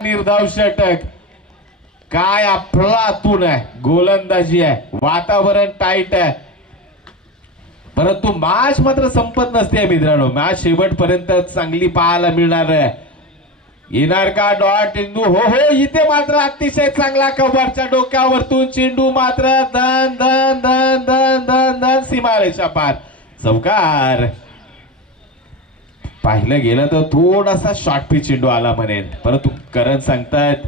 निर्धाव षटक काय अफलातून आहे, गोलंदाजी आहे, वातावरण टाईट आहे, परंतु मॅच मात्र संपत नसते मित्रांनो. मॅच शेवटपर्यंत चांगली पाहायला मिळणार आहे. येणार का डॉट चेंडू? हो हो, इथे मात्र अतिशय चांगला कव्हरच्या डोक्यावरतून चेंडू मात्र दन दन दन दन दन दन सीमारेषा पार. चौकार. पाहिलं गेलं तर थोडासा शॉर्ट पिच चेंडू आला म्हणेल, परंतु करण सांगतायत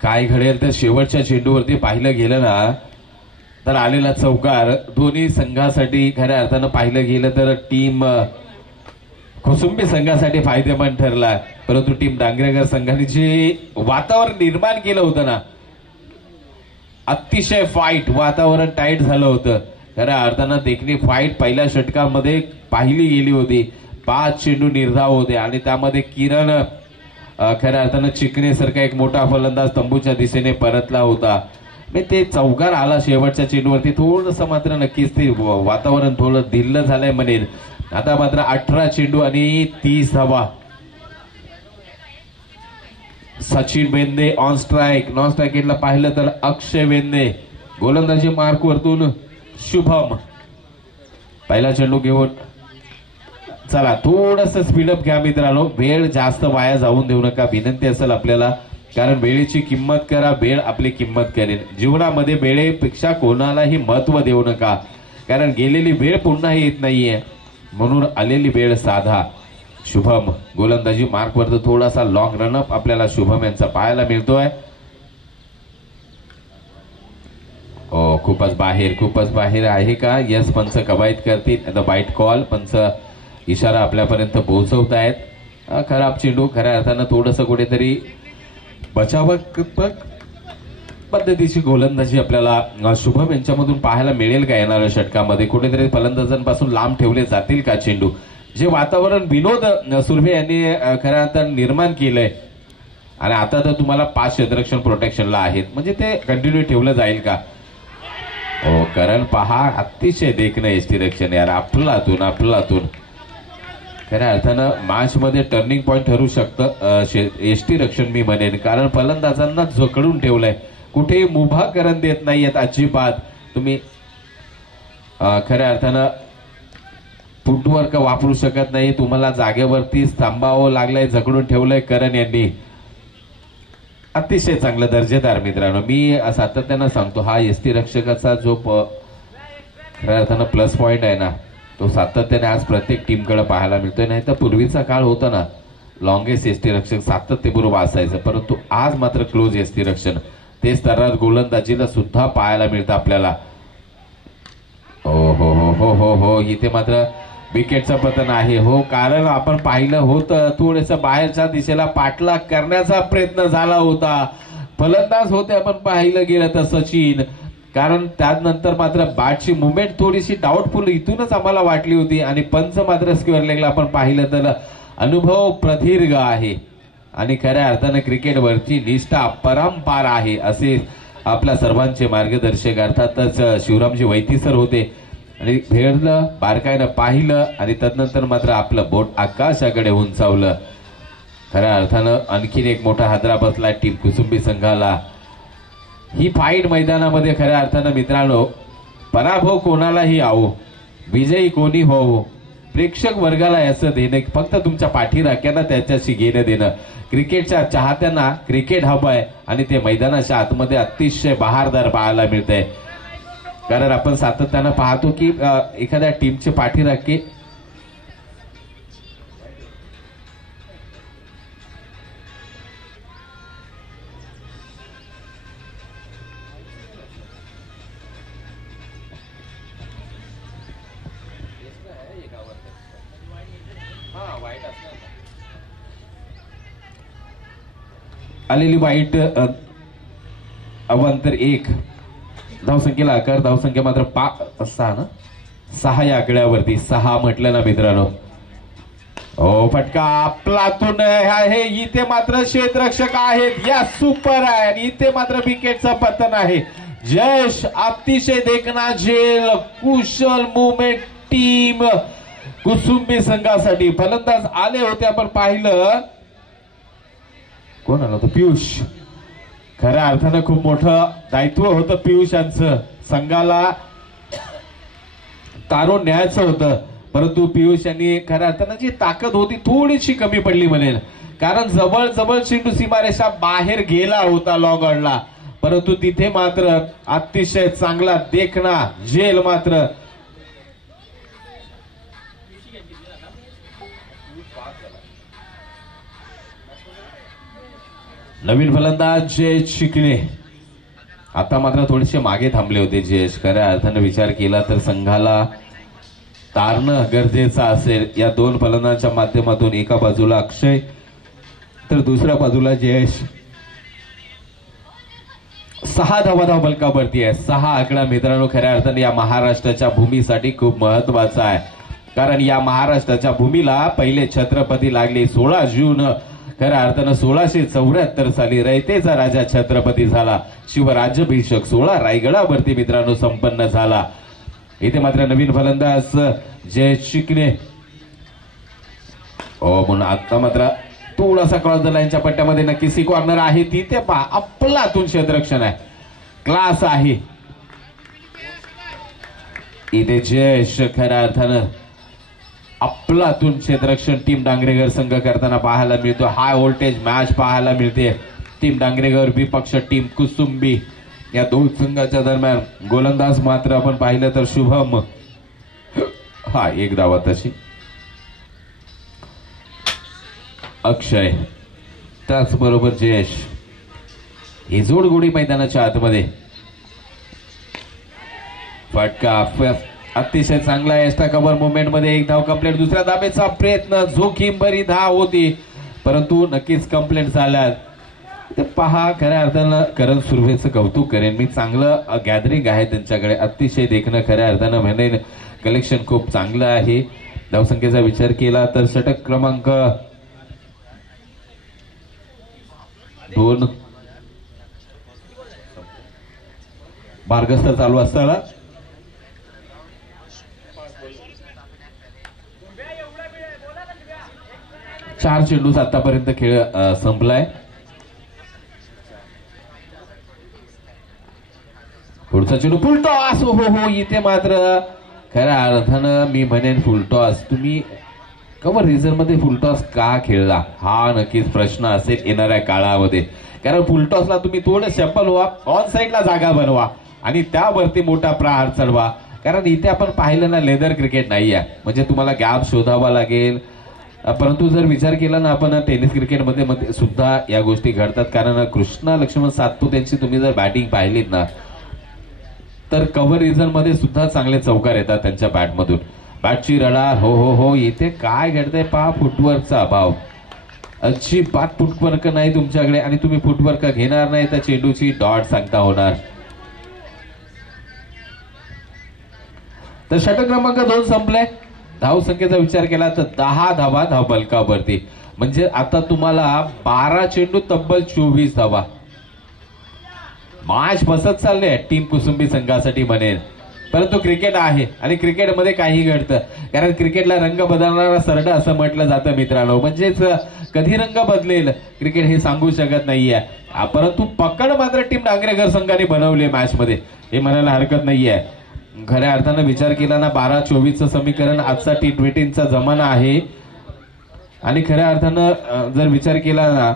काय घडेल तर शेवटच्या चेंडूवरती पाहिलं गेलं ना तर आलेला चौकार दोन्ही संघासाठी खऱ्या अर्थानं पाहिलं गेलं तर टीम कुसुंबी संघासाठी फायदेमंद ठरला, परंतु टीम डांगरेकर संघाने जे वातावरण निर्माण केलं होतं ना, अतिशय फाईट वातावरण टाईट झालं होतं. खऱ्या अर्थानं देखणी फाईट पहिल्या षटकामध्ये पाहिली गेली होती. 5 चेंडू निर्धाव होते आणि त्यामध्ये किरण खऱ्या अर्थानं चिकणेसारखा एक मोठा फलंदाज तंबूच्या दिशेने परतला होता. ते चौकार आला शेवटच्या चेंडूवरती. थोडंसं मात्र नक्कीच ते वातावरण थोडं ढिल्लं झालंय म्हणेल. आता मात्र 18 चेंडू आणि 30 धावा. Sachin Bende on strike. Non स्ट्राईकला पाहिलं तर अक्षय बेंदे. गोलंदाजी मार्क वरतून शुभम. पहिला चेंडू घेऊन चला थोडस स्पीडअप घ्या मित्रांनो. वेळ जास्त वाया जाऊन देऊ नका, विनंती असेल आपल्याला, कारण वेळेची किंमत करा, वेळ आपली किंमत करेल. जीवनामध्ये वेळेपेक्षा कोणालाही महत्व देऊ नका, कारण गेलेली वेळ पुन्हा येत नाहीये, म्हणून आलेली वेळ साधा. शुभम गोलंदाजी मार्क वर थोडासा लॉंग रनअप आपल्याला शुभम यांचा पाहायला मिळतोय. खूपच बाहेर आहे का? यस, पंच कवायत करतील. The bite call. पंच इशारा आपल्यापर्यंत पोहोचवत आहेत. खराब चेंडू. खऱ्या अर्थानं थोडंसं कुठेतरी बचावात्मक पद्धतीची गोलंदाजी आपल्याला शुभम यांच्यामधून पाहायला मिळेल का येणाऱ्या षटकामध्ये? कुठेतरी फलंदाजांपासून लांब ठेवले जातील का चेंडू? जे वातावरण विनोद सुर्वे यांनी खऱ्या अर्थानं निर्माण केलंय आणि आता तर तुम्हाला 5 क्षेत्ररक्षण प्रोटेक्शनला आहेत, म्हणजे ते कंटिन्यू ठेवलं जाईल का? करण पहा, अतिशय देखणं एसटी रक्षण यार. अफलातून खऱ्या अर्थानं मॅच मध्ये टर्निंग पॉइंट ठरू शकतं एसटी रक्षण मी म्हणेन, कारण फलंदाजांना जकडून ठेवलंय. कुठेही मुभा करण देत नाहीयेत अजिबात. तुम्ही खऱ्या अर्थानं फुटवर्क वापरू शकत नाही, तुम्हाला जागेवरती थांबावं लागलंय, जकडून ठेवलंय करण यांनी. अतिशय चांगलं दर्जेदार मित्रांनो. मी सातत्यानं सांगतो, हा एसटी रक्षकाचा जो खऱ्या अर्थानं प्लस पॉइंट आहे ना, तो सातत्याने आज प्रत्येक टीमकडे पाहायला मिळतोय. नाही तर पूर्वीचा काळ होता ना, लॉंगेस्ट एसटी रक्षक सातत्यपूर्व असायचं, परंतु आज मात्र क्लोज एसटी रक्षण तेच तरणात गोलंदाजीला सुद्धा पाहायला मिळतं आपल्याला. हो, इथे मात्र विकेटचं पतन आहे. हो, कारण आपण पाहिलं होतं थोडंसं बाहेरच्या दिशेला पाठलाग करण्याचा प्रयत्न झाला होता. फलंदाज होते आपण पाहिलं गेलं तर सचिन, कारण त्यानंतर मात्र बॅटची मुवमेंट थोडीशी डाऊटफुल इथूनच आम्हाला वाटली होती आणि पंच मात्र स्क्वेअर लेगला आपण पाहिलं तर अनुभव प्रदीर्घ आहे आणि खऱ्या अर्थानं क्रिकेटवरची निष्ठा परंपार आहे, असे आपल्या सर्वांचे मार्गदर्शक अर्थातच शिवरामजी वैती सर होते. आणि भेटलं, बारकाईनं पाहिलं आणि तदनंतर मात्र आपलं बोट आकाशाकडे उंचावलं. खऱ्या अर्थानं आणखीन एक मोठा हादरा बसला टीम कुसुंबी संघाला. ही फाईट मैदानामध्ये खऱ्या अर्थानं मित्रांनो, पराभव कोणालाही आहो, विजयी कोणी हो, प्रेक्षक वर्गाला याचं देणं, फक्त तुमच्या पाठीराख्यांना त्याच्याशी घेणं देणं. क्रिकेटच्या चाहत्यांना क्रिकेट हवंय आणि ते मैदानाच्या आतमध्ये अतिशय बहारदार पाहायला मिळतंय, कारण आपण सातत्यानं पाहतो की एखाद्या टीमचे पाठीराखे आलेली वाईट अवांतर 1 धावसंख्येला आकार. धावसंख्या मात्र 6 या आकड्यावरती 6 म्हटलं ना मित्रांनो. हो फटका आपलातून आहे. इथे मात्र क्षेत्ररक्षक आहेत. या सुपर आहे आणि इथे मात्र विकेटचं पतन आहे. जयेश अतिशय देखना झेल कुशल मुवमेंट टीम कुसुंबी संघासाठी. फलंदाज आले होते आपण पाहिलं कोण आलं होतं पियुष. खऱ्या अर्थानं खूप मोठं दायित्व होतं पियुष यांचं. संघाला तारून न्यायचं होतं परंतु पियुष यांनी खऱ्या अर्थानं जी ताकद होती थोडीशी कमी पडली म्हणेल. कारण जवळ जवळ चेंडू सीमारेषा बाहेर गेला होता लॉग ऑनला परंतु तिथे मात्र अतिशय चांगला देखना झेल मात्र नवीन फलंदाज जयेश शिकले. आता मात्र थोडेसे मागे थांबले होते जयेश. खऱ्या अर्थानं विचार केला तर संघाला तारणं गरजेचं असेल. या दोन फलंदाजांच्या माध्यमातून एका बाजूला अक्षय तर दुसऱ्या बाजूला जयेश. 6 धावा बलकावरती आहे. 6 आकडा मित्रांनो खऱ्या अर्थाने या महाराष्ट्राच्या भूमीसाठी खूप महत्वाचा आहे. कारण या महाराष्ट्राच्या भूमीला पहिले छत्रपती लागले 16 जून. खऱ्या अर्थानं 1674 साली रयतेचा राजा छत्रपती झाला. शिवराज्याभिषेक 16 रायगडावरती मित्रांनो संपन्न झाला. इथे मात्र नवीन फलंदाज जयेश शिकणे. म्हणून आता मात्र थोडासा क्रॉस द लाईनच्या पट्ट्यामध्ये नक्कीच कॉर्नर आहे. तिथे पहा आपलातून क्षेत्ररक्षण आहे. क्लास आहे इथे जयेश. खऱ्या अर्थानं आपलातून क्षेत्ररक्षण टीम डांगरेकर संघ करताना पाहायला मिळतो. हाय व्होल्टेज मॅच पाहायला मिळते. टीम डांगरेकर विपक्ष टीम कुसुंबी या दोन संघाच्या दरम्यान. गोलंदाज मात्र आपण पाहिलं तर शुभम. हा एक धावा तशी. अक्षय त्याचबरोबर जयेश. ही जोडगोडी मैदानाच्या आतमध्ये. फटका अतिशय चांगला एक्स्ट्रा कव्हर मुवमेंट मध्ये एक धाव कंप्लीट. दुसऱ्या धावेचा प्रयत्न जोखीम बरी धाव होती परंतु नक्कीच कंप्लीट झाल्या. ते पहा खऱ्या अर्थानं करण सुर्वेचं कौतुक करेन मी. चांगलं गॅदरिंग आहे त्यांच्याकडे. अतिशय देखणं खऱ्या अर्थानं म्हणेन. कलेक्शन खूप चांगलं आहे. धावसंख्येचा विचार केला तर षटक क्रमांक 2 मार्गस्थ चालू असताना 4 चेंडू आतापर्यंत खेळ संपलाय. पुढचा चेंडू फुलटॉस. हो इथे मात्र खऱ्या अर्थानं मी म्हणेन फुलटॉस. तुम्ही कवर रिझन मध्ये फुलटॉस का खेळला हा नक्कीच प्रश्न असेल येणाऱ्या काळामध्ये. कारण फुलटॉसला तुम्ही थोडं सॅम्पल व्हा. ऑन साईडला जागा बनवा आणि त्यावरती मोठा प्रहार चढवा. कारण इथे आपण पाहिलं ना लेदर क्रिकेट नाही आहे. म्हणजे तुम्हाला गॅप शोधावा लागेल. परंतु जर विचार केला ना आपण टेनिस क्रिकेटमध्ये सुद्धा या गोष्टी घडतात. कारण कृष्णा लक्ष्मण सातपुते यांची तुम्ही जर बॅटिंग पाहिलीत ना तर कव्हर रिजन मध्ये सुद्धा चांगले चौकार येतात त्यांच्या बॅटमधून. बॅटची रडार. हो इथे काय घडतंय पहा. फुटवर्कचा अभाव. अजिबात फुटवर्क नाही तुमच्याकडे आणि तुम्ही फुटवर्क घेणार नाही तर चेंडूची डॉट सांगता होणार. तर षटक क्रमांक 2 संपले. धाव संख्येचा विचार केला तर 10 धावा धाव बलकावरती. म्हणजे आता तुम्हाला 12 चेंडू तब्बल 24 धावा. मॅच बसत चालले टीम कुसुंबी संघासाठी म्हणेल. परंतु क्रिकेट आहे आणि क्रिकेटमध्ये काही घडतं. कारण क्रिकेटला रंग बदलणारा सरडा असं म्हटलं जातं मित्रांनो. म्हणजेच कधी रंग बदलेल क्रिकेट हे सांगू शकत नाहीये. परंतु पकड मात्र टीम डांगरेकर संघाने बनवली मॅच मध्ये हे म्हणायला हरकत नाहीये. खऱ्या अर्थानं विचार केला ना 12-24चं समीकरण आजचा T20चा जमाना आहे. आणि खऱ्या अर्थानं जर विचार केला ना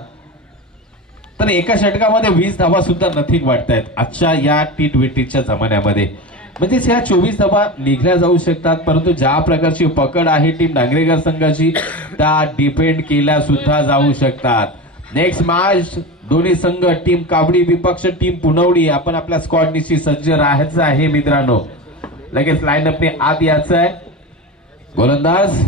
तर एका षटकामध्ये 20 धावा सुद्धा नथिंग वाटतायत आजच्या या T20च्या जमान्यामध्ये. म्हणजेच ह्या 24 धावा निघल्या जाऊ शकतात. परंतु ज्या प्रकारची पकड आहे टीम डांगरेकर संघाची त्या डिपेंड केल्या सुद्धा जाऊ शकतात. नेक्स्ट मॅच दोन्ही संघ टीम कावडी विपक्ष टीम पुनवडी. आपण आपल्या स्क्वॉडनिशी सज्ज राहायचं आहे मित्रांनो. लगेच लाईनअपने आत यायचं आहे. गोलंदाज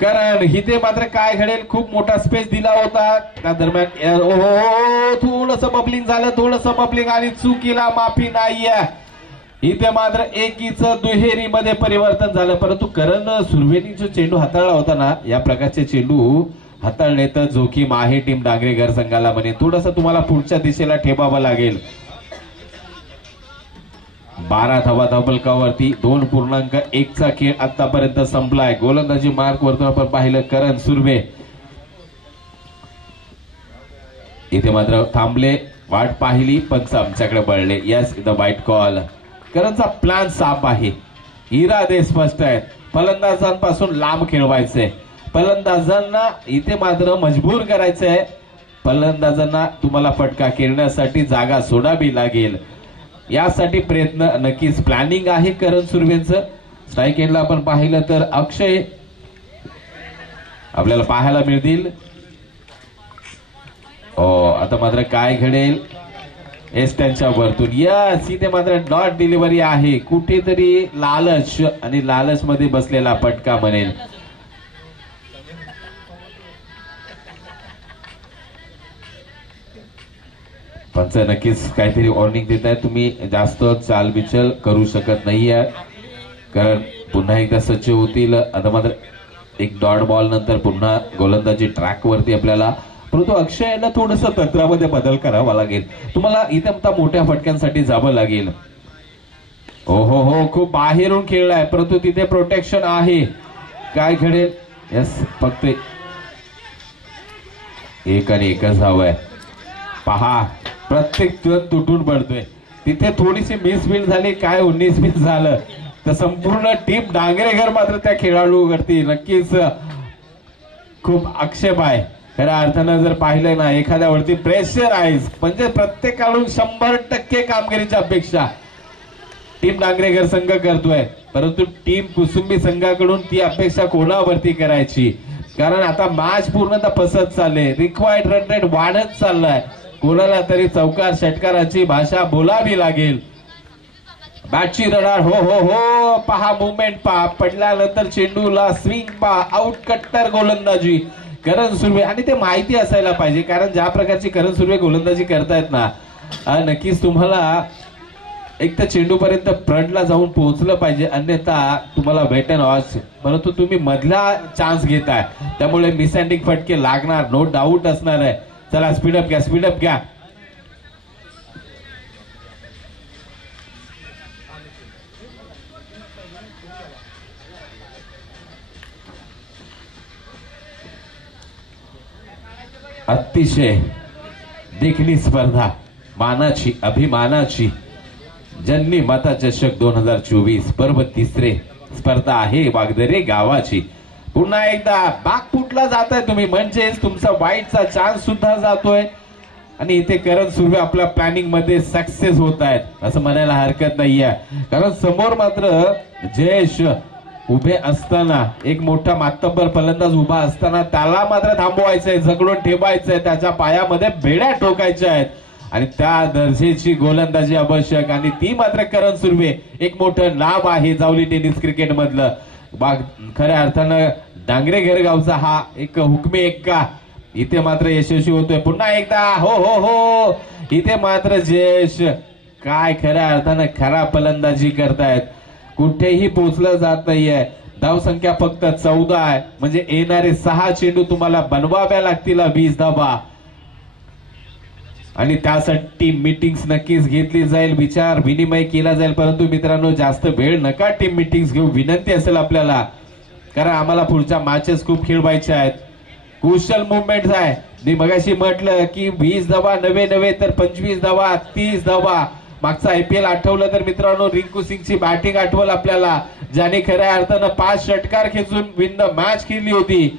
कारण इथे मात्र काय घडेल. खूप मोठा स्पेस दिला होता त्या दरम्यान. थोडंसं बबलिंग झालं. थोडंसं बबलिंग आणि चुकीला माफी नाहीये. इथे मात्र एकीच दुहेरीमध्ये परिवर्तन झालं, परंतु करण सुर्वेनी जो चेंडू हाताळला होता ना, या प्रकारचे चेंडू हाताळले तर जोखीम आहे टीम डांगरेघर संघाला. म्हणे थोडस तुम्हाला पुढच्या दिशेला ठेवावं लागेल. 12 धावा धबलकावरती 2.1 चा खेळ आतापर्यंत संपलाय. गोलंदाजी मार्क वरतून आपण पाहिलं करण सुर्वे इथे मात्र थांबले, वाट पाहिली, पंच आमच्याकडे बळले. यस द वाईट कॉल. करणचा प्लॅन साफ आहे, इरादे स्पष्ट आहेत. फलंदाजांपासून लांब खेळवायचंय, फलंदाजांना इथे मात्र मजबूर करायचंय. फलंदाजांना तुम्हाला फटका खेळण्यासाठी जागा सोडावी लागेल, यासाठी प्रयत्न नक्कीच प्लॅनिंग आहे करण सुर्वेंचं. स्ट्राईक एंडला आपण पाहिलं तर अक्षय आपल्याला पाहायला मिळतील. आता मात्र काय घडेल एस त्यांच्या वरतून. यस इथे मात्र डॉट डिलिव्हरी आहे, कुठेतरी लालच आणि लालच मध्ये बसलेला फटका म्हणेल. पंच नक्कीच काहीतरी वॉर्निंग देत आहे, तुम्ही जास्त चालबिचल करू शकत नाहीये, कारण पुन्हा एकदा सज्ज होतील. आता मात्र एक डॉट बॉल नंतर पुन्हा गोलंदाजी ट्रॅक वरती आपल्याला, परंतु अक्षयला थोडस तंत्रामध्ये बदल करावा लागेल. तुम्हाला इथे आता मोठ्या फटक्यांसाठी जावं लागेल. हो खूप बाहेरून खेळलाय, परंतु तिथे प्रोटेक्शन आहे. काय घडेल? यस फक्त एक आणि एकच धाव आहे. पहा प्रत्येक तुटून पडतोय, तिथे थोडीशी मिसफील झाली, काय 19 मिस झालं तर संपूर्ण टीम डांगरेघर मात्र त्या खेळाडूवरती नक्कीच खूप आक्षेप आहे. खऱ्या अर्थानं जर पाहिलं ना, एखाद्यावरती प्रेशर आहे, म्हणजे प्रत्येकाकडून 100% कामगिरीची अपेक्षा टीम डांगरेघर संघ करतोय, परंतु टीम कुसुंबी संघाकडून ती अपेक्षा कोणावरती करायची? कारण आता मॅच पूर्णतः पसत चालले, रिक्वायर्ड रन रेट वाढत चाललाय. कोणाला तरी चौकार षटकाराची भाषा बोलावी लागेल. बॅटची रडार हो पहा, मुवमेंट पहा, पडल्यानंतर चेंडूला स्विंग पहा, आउट कट्टर गोलंदाजी करण सुर्वे. आणि ते माहिती असायला पाहिजे, कारण ज्या प्रकारची करण सुर्वे गोलंदाजी करतायत ना, नक्कीच तुम्हाला एक तर चेंडू पर्यंत फ्रंटला जाऊन पोहोचलं पाहिजे, अन्यथा तुम्हाला वेट अँड वॉच. परंतु तुम्ही मधला चान्स घेताय, त्यामुळे मिसहँडिंग फटके लागणार, नो डाऊट असणार आहे. चला स्पीडअप घ्या. अतिशय देखणी स्पर्धा, मानाची, अभिमानाची जननी माता चषक 2024 पर्व 3 स्पर्धा आहे वागदरे गावाची. पुन्हा एकदा बॅकफुटला जाताय तुम्ही, म्हणजेच तुमचा वाईटचा चान्स सुद्धा जातोय. आणि इथे करण सुर्वे आपल्या प्लॅनिंग मध्ये सक्सेस होत आहेत असं म्हणायला हरकत नाहीये, कारण समोर मात्र जयेश उभे असताना, एक मोठा मातब्बर फलंदाज उभा असताना त्याला मात्र थांबवायचंय, जगडून ठेवायचंय, त्याच्या पायामध्ये बेड्या ठोकायच्या आहेत. आणि त्या दर्जेची गोलंदाजी आवश्यक, आणि ती मात्र करण सुर्वे, एक मोठं नाव आहे जावली टेनिस क्रिकेट मधलं. खऱ्या अर्थानं डांगरेघर गावचा हा एक हुकमी एक्का इथे मात्र यशस्वी होतोय. पुन्हा एकदा हो इथे मात्र जयेश काय खऱ्या अर्थानं खरा फलंदाजी करतायत, कुठेही पोचलं जात नाहीये. धावसंख्या फक्त 14 आहे, म्हणजे येणारे 6 चेंडू तुम्हाला बनवाव्या लागतील 20 धावा. आणि त्यासाठी मीटिंग्स नक्कीच घेतली जाईल, विचार विनिमय केला जाईल. परंतु मित्रांनो, जास्त वेळ नका टीम मीटिंग्स घेऊ, विनंती असेल आपल्याला, कारण आम्हाला पुढच्या मॅचेस खूप खेळवायच्या आहेत. कुशल मुवमेंट आहे. मी मगाशी म्हटलं की 20 धावा नव्हे तर 25 धावा, 30 धावा. मागचा IPL आठवलं तर मित्रांनो, रिंकू सिंगची बॅटिंग आठवल आपल्याला, ज्याने खऱ्या अर्थानं 5 षटकार खेचून विन द मॅच खेळली होती.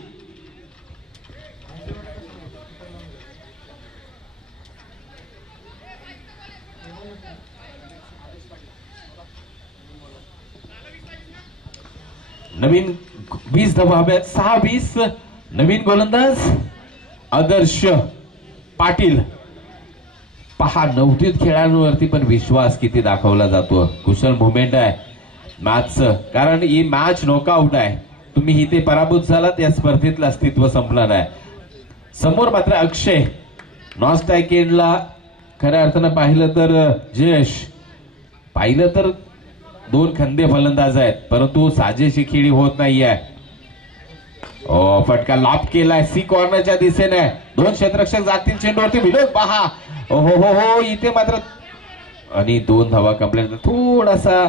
नवीन 20 धावा, 6-20. नवीन गोलंदाज आदर्श पाटील. पहा, नवतीत खेळाडूवरती पण विश्वास किती दाखवला जातो. कुशल मुवमेंट आहे मॅचचं, कारण ही मॅच नॉकआउट आहे. तुम्ही इथे पराभूत झालात, या स्पर्धेतलं अस्तित्व संपणार आहे. समोर मात्र अक्षय, नॉन स्ट्राईक एंडला खऱ्या अर्थानं पाहिलं तर जयेश, पाहिलं तर दोन खंदे फलंदाज आहेत, परंतु साजेशी खेळी होत नाहीये. फटका लाभ केलाय सी कॉर्नरच्या दिशेने. दोन क्षेत्ररक्षक जातील चेंडूवरती. विनोद पहा. हो हो हो इथे मात्र आणि 2 धावा कंप्लीट. थोडासा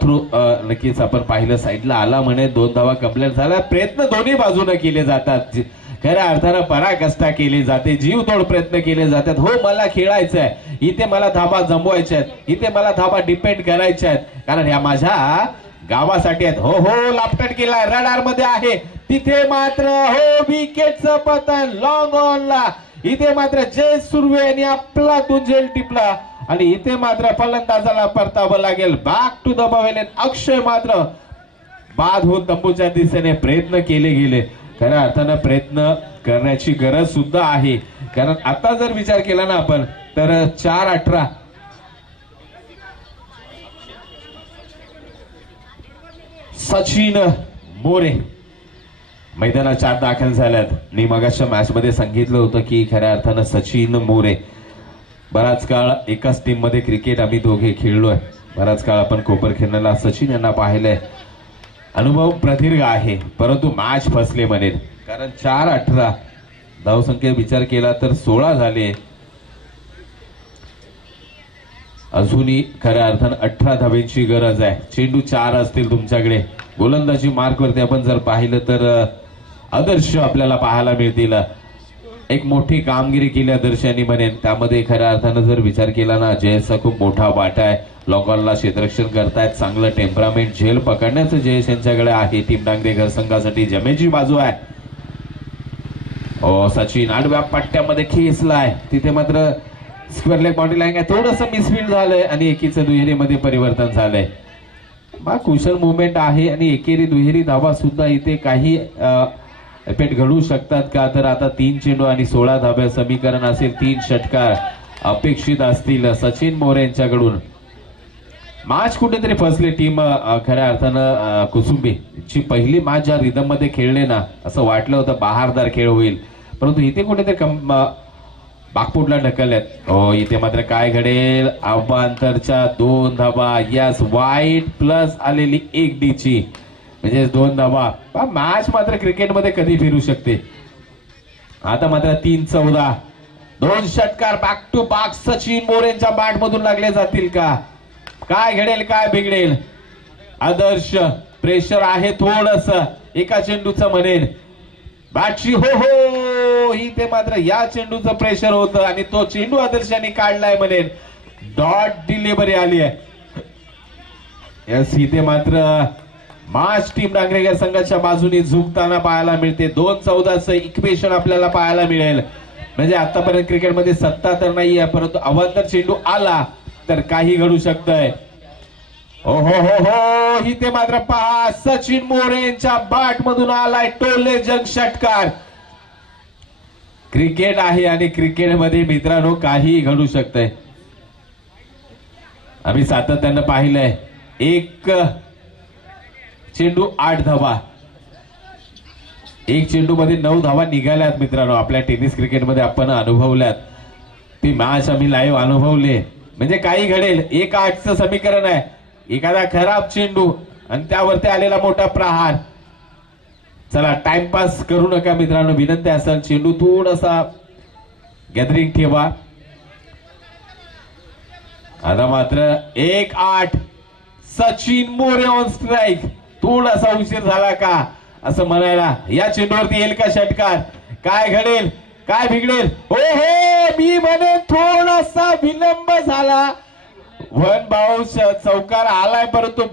थ्रू नक्कीच आपण पाहिलं साईडला आला म्हणे. 2 धावा कंप्लीट झाला. प्रयत्न दोन्ही बाजूने केले जातात. खऱ्या अर्थानं पराकाष्ठा केली जाते. जीवतोड प्रयत्न केले जातात. हो मला खेळायचं आहे इथे, मला धावा जमवायच्या आहेत, इथे मला धावा डिपेंड करायच्या आहेत, कारण ह्या माझ्या गावासाठी आहेत. हो हो लापटट केला. रडार मध्ये आहे तिथे मात्र हो विकेटचं पतन लॉंग ऑनला. इथे मात्र जय सुर्वे यांनी आपला झेल टिपला आणि इथे मात्र फलंदाजाला परतावं लागेल. Back to the pavilion. Akshay मात्र बाद होऊन तंबूच्या दिशेने प्रयत्न केले गेले. खऱ्या अर्थानं प्रयत्न करण्याची गरज सुद्धा आहे, कारण आता जर विचार केला ना आपण तर 4-18 सचिन मोरे मैदानात दाखल झाल्यात. मी मगाच्या मॅच मध्ये सांगितलं होतं की खऱ्या अर्थानं सचिन मोरे बराच काळ एकाच टीम मध्ये क्रिकेट आम्ही दोघे खेळलोय. बराच काळ आपण कोपरखेरणला सचिन यांना पाहिलंय. अनुभव प्रदीर्घ आहे, परंतु मॅच फसले म्हणेल, कारण 4-18 धावसंख्या विचार केला तर 16 झाले. अजूनही खऱ्या अर्थानं 18 धावेची गरज आहे. चेंडू 4 असतील तुमच्याकडे. गोलंदाजी मार्क वरती आपण जर पाहिलं तर आदर्श आपल्याला पाहायला मिळतील. एक मोठी कामगिरी केली आदर्शांनी म्हणेन. त्यामध्ये खऱ्या अर्थानं जर विचार केला ना जयेशचा खूप मोठा वाटा आहे. लॉकॉनला क्षेत्ररक्षण करतायत. चांगलं टेम्परामेंट झेल पकडण्याचं जयेश यांच्याकडे आहे. टीम डांगरेकर संघासाठी जमेची बाजू आहे. सचिन आडव्या पट्ट्यामध्ये खेचलाय. तिथे मात्र स्क्वेअर लेग बाउंड्री लाईन आहे. थोडंसं मिसफील्ड झालंय आणि एकीचं दुहेरीमध्ये परिवर्तन झालंय. कुशल मुवमेंट आहे आणि एकेरी दुहेरी धावा सुद्धा इथे काही इफेक्ट घडू शकतात का. तर आता 3 चेंडू आणि 16 धाब्या समीकरण असेल. 3 षटकार अपेक्षित असतील सचिन मोरे यांच्याकडून. मॅच कुठेतरी फसली टीम. खऱ्या अर्थानं कुसुंबी ची पहिली मॅच ज्या रिदम मध्ये खेळले ना असं वाटलं होतं बहारदार खेळ होईल, परंतु इथे कुठेतरी बागपूटला ढकलल्यात. इथे मात्र काय घडेल. अवांतरच्या 2 धावा. यस वाईट प्लस आलेली 1 डीची म्हणजे 2 धावा. मॅच मात्र क्रिकेटमध्ये कधी फिरू शकते. आता मात्र 3-14 2 षटकार बॅक टू बॅक सचिन मोरेंच्या बॅट मधून लागले जातील का. काय घडेल काय बिघडेल. आदर्श प्रेशर आहे थोडस एका चेंडूचं म्हणेल. बॅटची हो हो इथे मात्र या चेंडूचं प्रेशर होतं आणि तो चेंडू आदर्शाने काढलाय म्हणेल. डॉट डिलिव्हरी आली आहे. यस इथे मात्र मॅच टीम डांगरेकर संघाच्या बाजूने झुकताना पाहायला मिळते. 2-14चं इक्वेशन आपल्याला पाहायला मिळेल. म्हणजे आतापर्यंत क्रिकेटमध्ये सत्ता तर नाहीये, परंतु अवांतर चेंडू आला तर काही घडू शकतंय. हो हो हो हो इथे मात्र पहा सचिन मोरे यांच्या बॅट मधून आलाय टोले जंग षटकार. क्रिकेट आहे आणि क्रिकेटमध्ये मित्रांनो काही घडू शकतंय. आम्ही सातत्यानं पाहिलंय. 1 चेंडू 8 धावा. 1 चेंडू मध्ये 9 धावा निघाल्यात मित्रांनो. आपल्या टेनिस क्रिकेटमध्ये आपण अनुभवल्यात. ती मॅच आम्ही लाईव्ह अनुभवले. म्हणजे काही घडेल. 1-8चं समीकरण आहे. एखादा खराब चेंडू आणि त्यावरती आलेला मोठा प्रहार. चला टाइमपास करू नका मित्रांनो. विनंती असेल चेंडू थोडासा गॅदरिंग ठेवा. आता मात्र 1-8 सचिन मोरे ऑन स्ट्राईक. थोडासा उशीर झाला का असं म्हणायला. या चेंडूवरती येईल का षटकार. काय घडेल काय बिघडेल. हो हो मी म्हणे थोडासा विलंब झाला. 1 बाउन्स चौकार आलाय परंतु